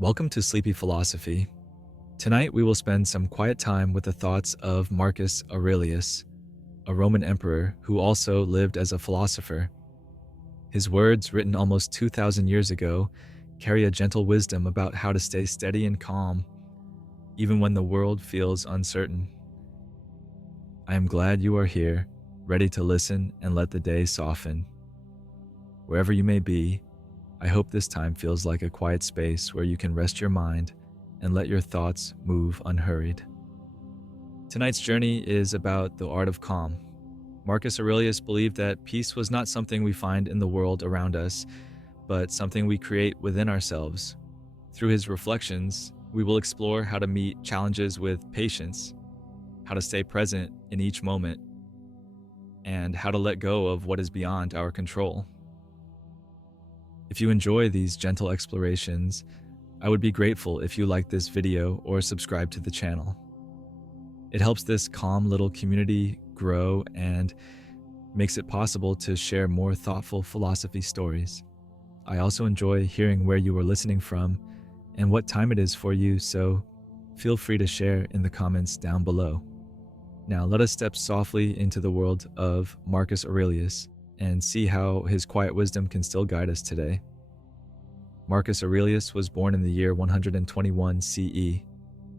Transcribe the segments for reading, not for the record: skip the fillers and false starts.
Welcome to Sleepy Philosophy. Tonight we will spend some quiet time with the thoughts of Marcus Aurelius, a Roman emperor who also lived as a philosopher. His words, written almost 2,000 years ago, carry a gentle wisdom about how to stay steady and calm, even when the world feels uncertain. I am glad you are here, ready to listen and let the day soften. Wherever you may be, I hope this time feels like a quiet space where you can rest your mind and let your thoughts move unhurried. Tonight's journey is about the art of calm. Marcus Aurelius believed that peace was not something we find in the world around us, but something we create within ourselves. Through his reflections, we will explore how to meet challenges with patience, how to stay present in each moment, and how to let go of what is beyond our control. If you enjoy these gentle explorations, I would be grateful if you like this video or subscribe to the channel. It helps this calm little community grow and makes it possible to share more thoughtful philosophy stories. I also enjoy hearing where you are listening from and what time it is for you, so feel free to share in the comments down below. Now let us step softly into the world of Marcus Aurelius and see how his quiet wisdom can still guide us today. Marcus Aurelius was born in the year 121 CE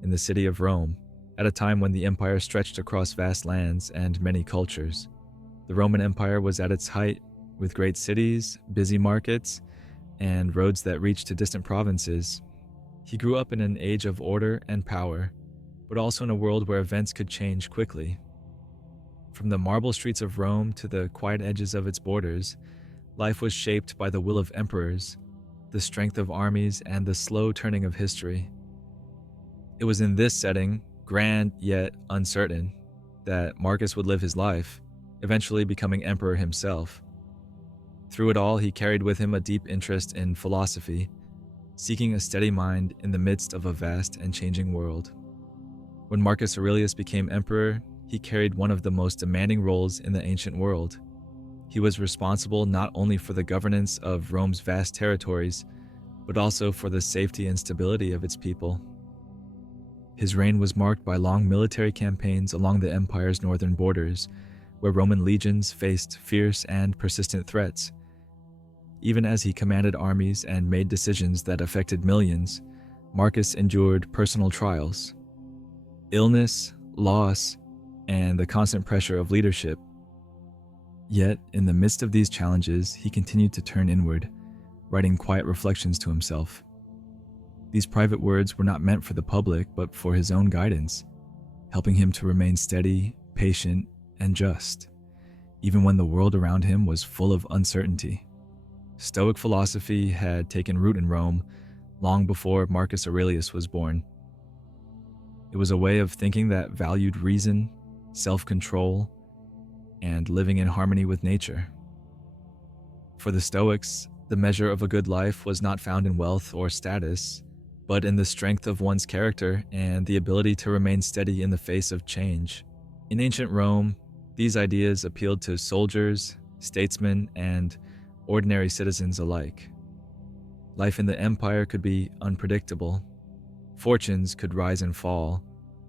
in the city of Rome, at a time when the empire stretched across vast lands and many cultures. The Roman Empire was at its height, with great cities, busy markets, and roads that reached to distant provinces. He grew up in an age of order and power, but also in a world where events could change quickly. From the marble streets of Rome to the quiet edges of its borders, life was shaped by the will of emperors, the strength of armies, and the slow turning of history. It was in this setting, grand yet uncertain, that Marcus would live his life, eventually becoming emperor himself. Through it all, he carried with him a deep interest in philosophy, seeking a steady mind in the midst of a vast and changing world. When Marcus Aurelius became emperor, he carried one of the most demanding roles in the ancient world. He was responsible not only for the governance of Rome's vast territories, but also for the safety and stability of its people. His reign was marked by long military campaigns along the empire's northern borders, where Roman legions faced fierce and persistent threats. Even as he commanded armies and made decisions that affected millions, Marcus endured personal trials. Illness, loss, and the constant pressure of leadership. Yet, in the midst of these challenges, he continued to turn inward, writing quiet reflections to himself. These private words were not meant for the public, but for his own guidance, helping him to remain steady, patient, and just, even when the world around him was full of uncertainty. Stoic philosophy had taken root in Rome long before Marcus Aurelius was born. It was a way of thinking that valued reason, self-control, and living in harmony with nature. For the Stoics, the measure of a good life was not found in wealth or status, but in the strength of one's character and the ability to remain steady in the face of change. In ancient Rome, these ideas appealed to soldiers, statesmen, and ordinary citizens alike. Life in the empire could be unpredictable. Fortunes could rise and fall,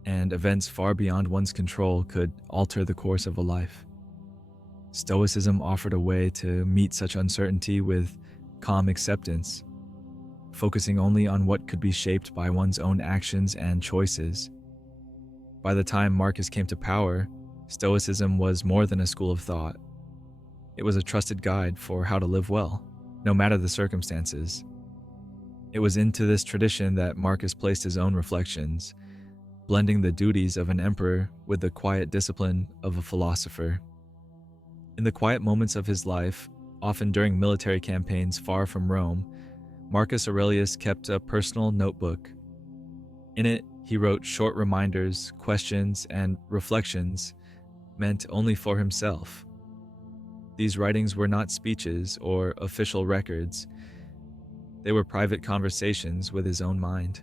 and events far beyond one's control could alter the course of a life. Stoicism offered a way to meet such uncertainty with calm acceptance, focusing only on what could be shaped by one's own actions and choices. By the time Marcus came to power, Stoicism was more than a school of thought. It was a trusted guide for how to live well, no matter the circumstances. It was into this tradition that Marcus placed his own reflections, blending the duties of an emperor with the quiet discipline of a philosopher. In the quiet moments of his life, often during military campaigns far from Rome, Marcus Aurelius kept a personal notebook. In it, he wrote short reminders, questions, and reflections meant only for himself. These writings were not speeches or official records. They were private conversations with his own mind,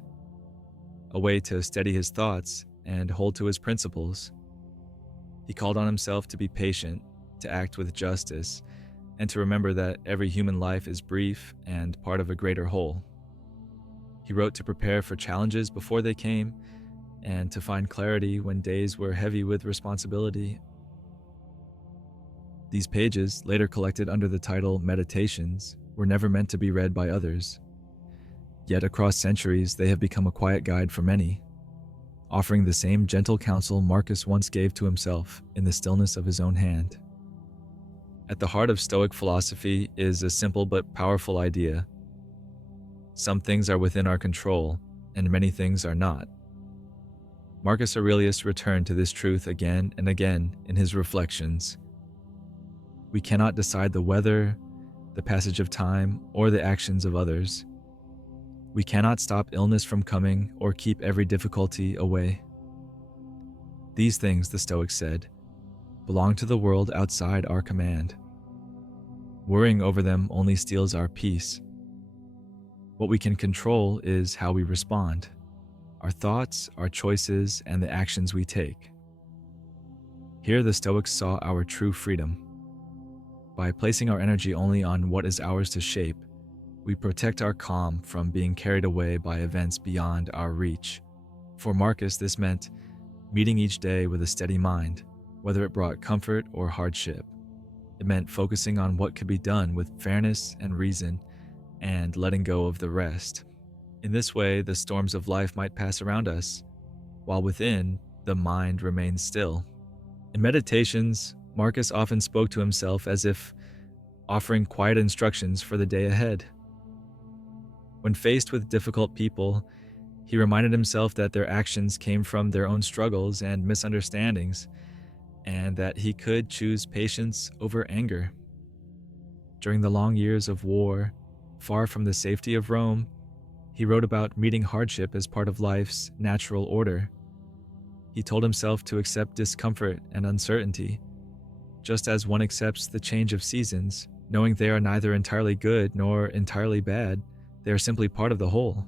a way to steady his thoughts and hold to his principles. He called on himself to be patient, to act with justice, and to remember that every human life is brief and part of a greater whole. He wrote to prepare for challenges before they came and to find clarity when days were heavy with responsibility. These pages, later collected under the title Meditations, were never meant to be read by others. Yet across centuries, they have become a quiet guide for many, offering the same gentle counsel Marcus once gave to himself in the stillness of his own hand. At the heart of Stoic philosophy is a simple but powerful idea. Some things are within our control, and many things are not. Marcus Aurelius returned to this truth again and again in his reflections. We cannot decide the weather, the passage of time, or the actions of others. We cannot stop illness from coming or keep every difficulty away. These things, the Stoics said, belong to the world outside our command. Worrying over them only steals our peace. What we can control is how we respond, our thoughts, our choices, and the actions we take. Here the Stoics saw our true freedom. By placing our energy only on what is ours to shape, we protect our calm from being carried away by events beyond our reach. For Marcus, this meant meeting each day with a steady mind, whether it brought comfort or hardship. It meant focusing on what could be done with fairness and reason and letting go of the rest. In this way, the storms of life might pass around us, while within, the mind remains still. In meditations, Marcus often spoke to himself as if offering quiet instructions for the day ahead. When faced with difficult people, he reminded himself that their actions came from their own struggles and misunderstandings, and that he could choose patience over anger. During the long years of war, far from the safety of Rome, he wrote about meeting hardship as part of life's natural order. He told himself to accept discomfort and uncertainty, just as one accepts the change of seasons, knowing they are neither entirely good nor entirely bad. They are simply part of the whole.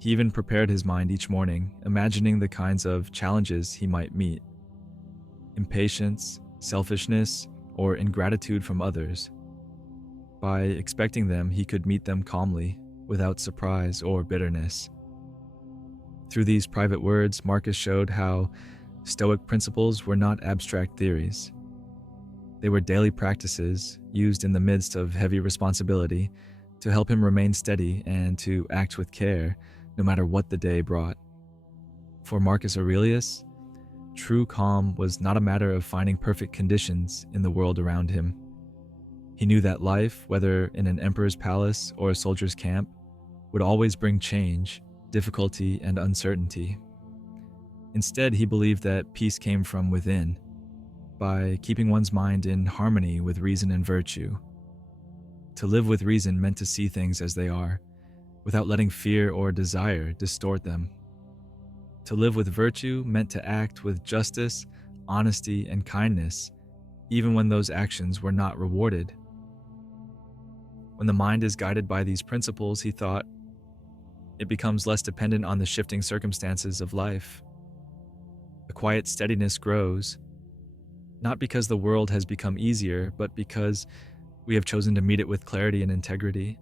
He even prepared his mind each morning, imagining the kinds of challenges he might meet: impatience, selfishness, or ingratitude from others. By expecting them, he could meet them calmly, without surprise or bitterness. Through these private words, Marcus showed how Stoic principles were not abstract theories. They were daily practices used in the midst of heavy responsibility to help him remain steady and to act with care, no matter what the day brought. For Marcus Aurelius, true calm was not a matter of finding perfect conditions in the world around him. He knew that life, whether in an emperor's palace or a soldier's camp, would always bring change, difficulty, and uncertainty. Instead, he believed that peace came from within, by keeping one's mind in harmony with reason and virtue. To live with reason meant to see things as they are, without letting fear or desire distort them. To live with virtue meant to act with justice, honesty, and kindness, even when those actions were not rewarded. When the mind is guided by these principles, he thought, it becomes less dependent on the shifting circumstances of life. A quiet steadiness grows, not because the world has become easier, but because we have chosen to meet it with clarity and integrity.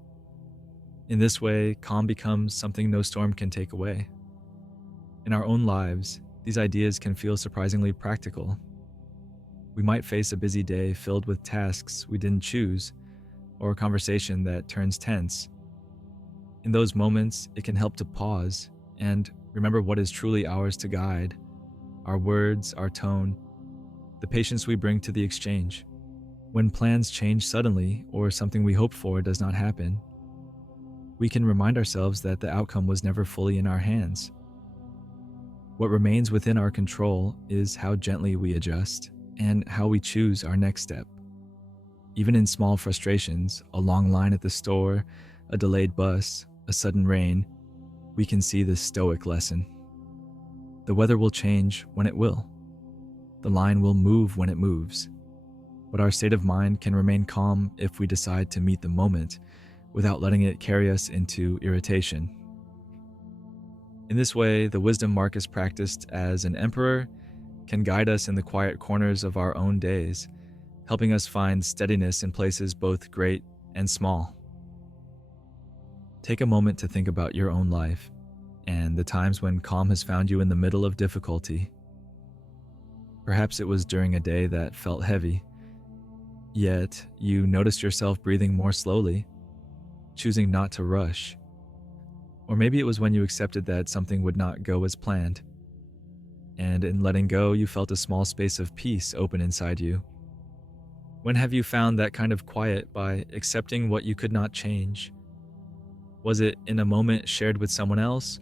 In this way, calm becomes something no storm can take away. In our own lives, these ideas can feel surprisingly practical. We might face a busy day filled with tasks we didn't choose, or a conversation that turns tense. In those moments, it can help to pause and remember what is truly ours to guide: our words, our tone, the patience we bring to the exchange. When plans change suddenly or something we hoped for does not happen, we can remind ourselves that the outcome was never fully in our hands. What remains within our control is how gently we adjust and how we choose our next step. Even in small frustrations, a long line at the store, a delayed bus, a sudden rain, we can see this Stoic lesson. The weather will change when it will. The line will move when it moves. But our state of mind can remain calm if we decide to meet the moment without letting it carry us into irritation. In this way, the wisdom Marcus practiced as an emperor can guide us in the quiet corners of our own days, helping us find steadiness in places both great and small. Take a moment to think about your own life and the times when calm has found you in the middle of difficulty. Perhaps it was during a day that felt heavy, yet you noticed yourself breathing more slowly, choosing not to rush. Or maybe it was when you accepted that something would not go as planned, and in letting go, you felt a small space of peace open inside you. When have you found that kind of quiet by accepting what you could not change? Was it in a moment shared with someone else,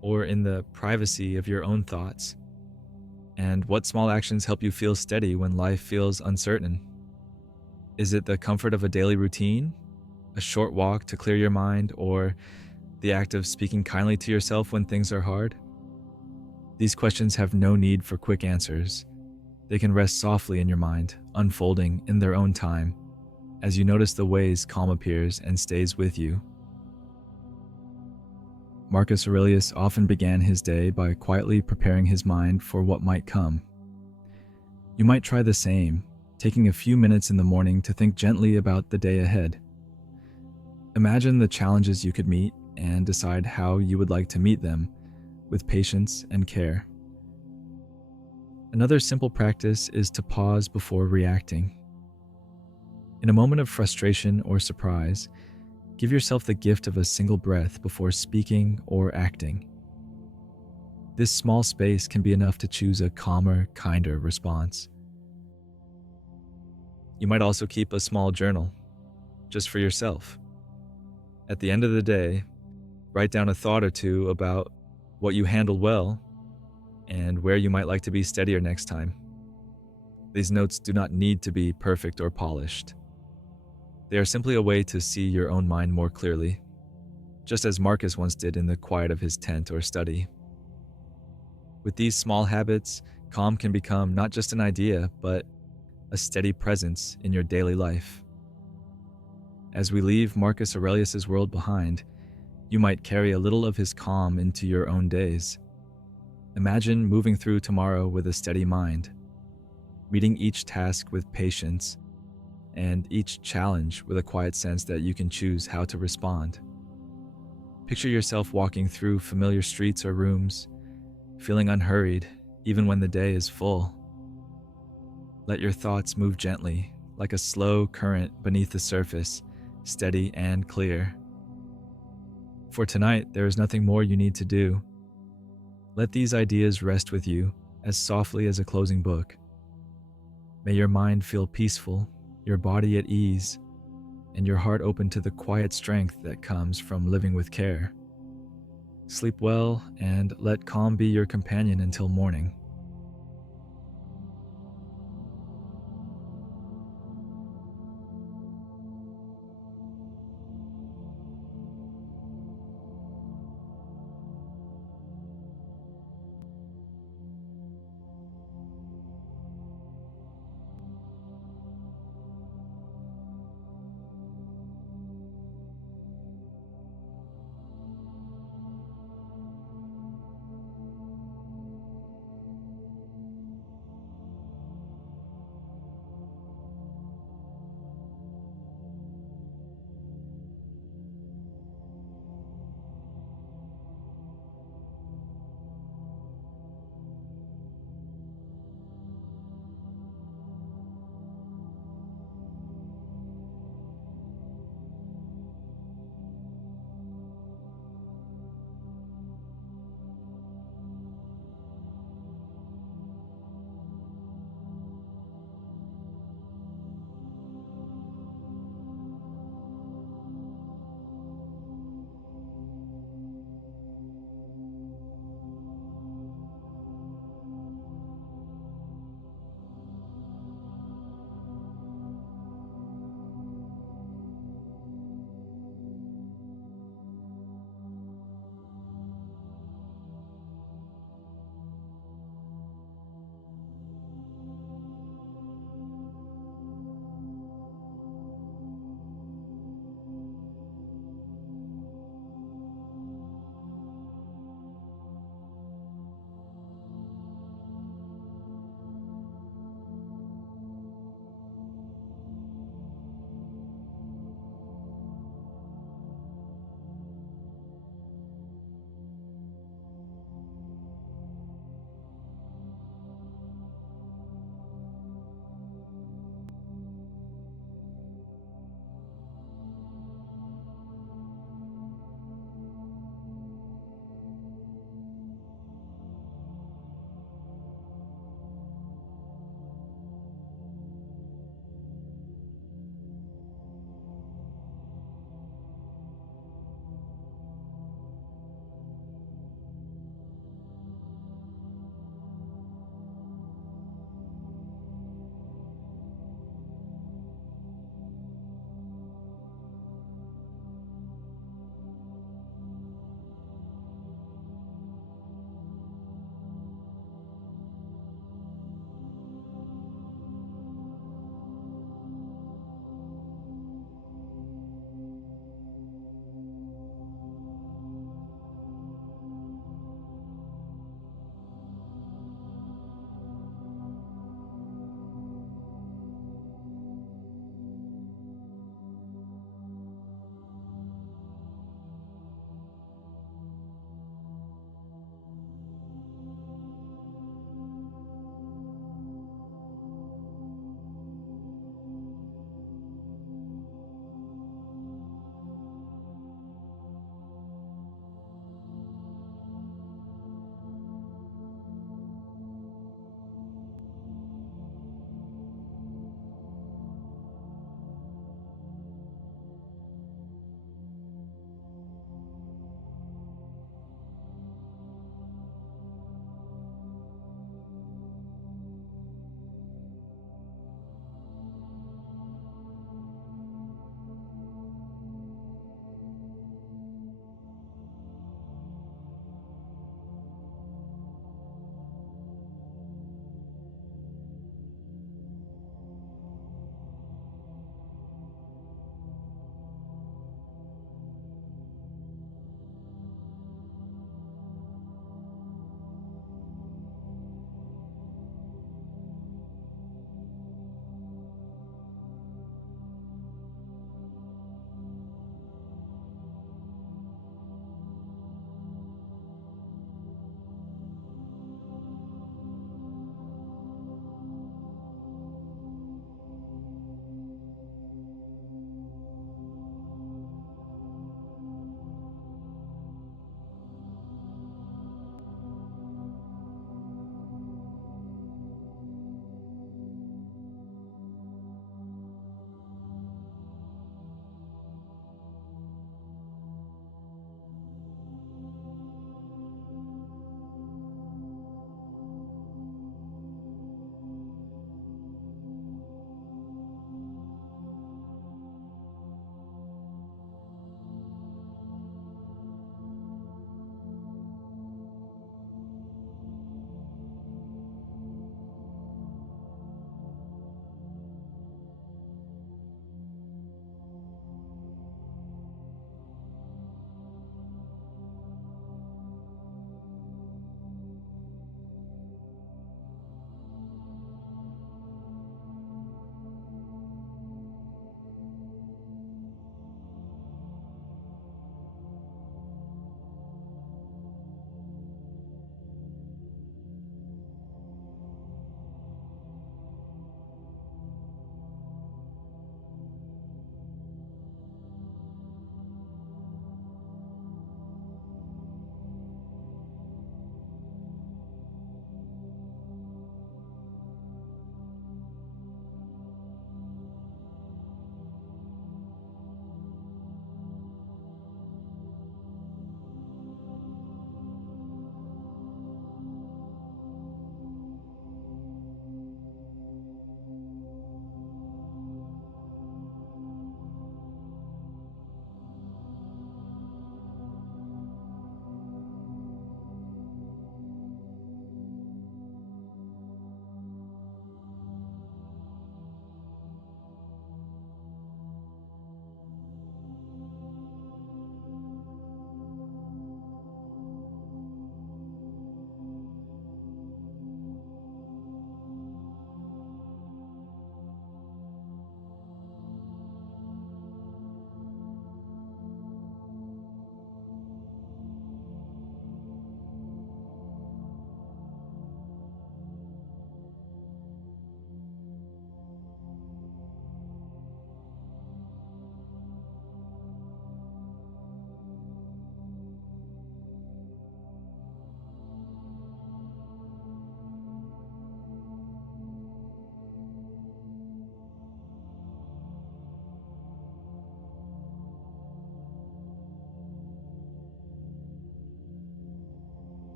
or in the privacy of your own thoughts? And what small actions help you feel steady when life feels uncertain? Is it the comfort of a daily routine, a short walk to clear your mind, or the act of speaking kindly to yourself when things are hard? These questions have no need for quick answers. They can rest softly in your mind, unfolding in their own time, as you notice the ways calm appears and stays with you. Marcus Aurelius often began his day by quietly preparing his mind for what might come. You might try the same, taking a few minutes in the morning to think gently about the day ahead. Imagine the challenges you could meet and decide how you would like to meet them with patience and care. Another simple practice is to pause before reacting. In a moment of frustration or surprise, give yourself the gift of a single breath before speaking or acting. This small space can be enough to choose a calmer, kinder response. You might also keep a small journal, just for yourself. At the end of the day, write down a thought or two about what you handled well and where you might like to be steadier next time. These notes do not need to be perfect or polished. They are simply a way to see your own mind more clearly, just as Marcus once did in the quiet of his tent or study. With these small habits, calm can become not just an idea, but a steady presence in your daily life. As we leave Marcus Aurelius' world behind, you might carry a little of his calm into your own days. Imagine moving through tomorrow with a steady mind, meeting each task with patience, and each challenge with a quiet sense that you can choose how to respond. Picture yourself walking through familiar streets or rooms, feeling unhurried even when the day is full. Let your thoughts move gently, like a slow current beneath the surface, steady and clear. For tonight, there is nothing more you need to do. Let these ideas rest with you as softly as a closing book. May your mind feel peaceful, your body at ease, and your heart open to the quiet strength that comes from living with care. Sleep well and let calm be your companion until morning.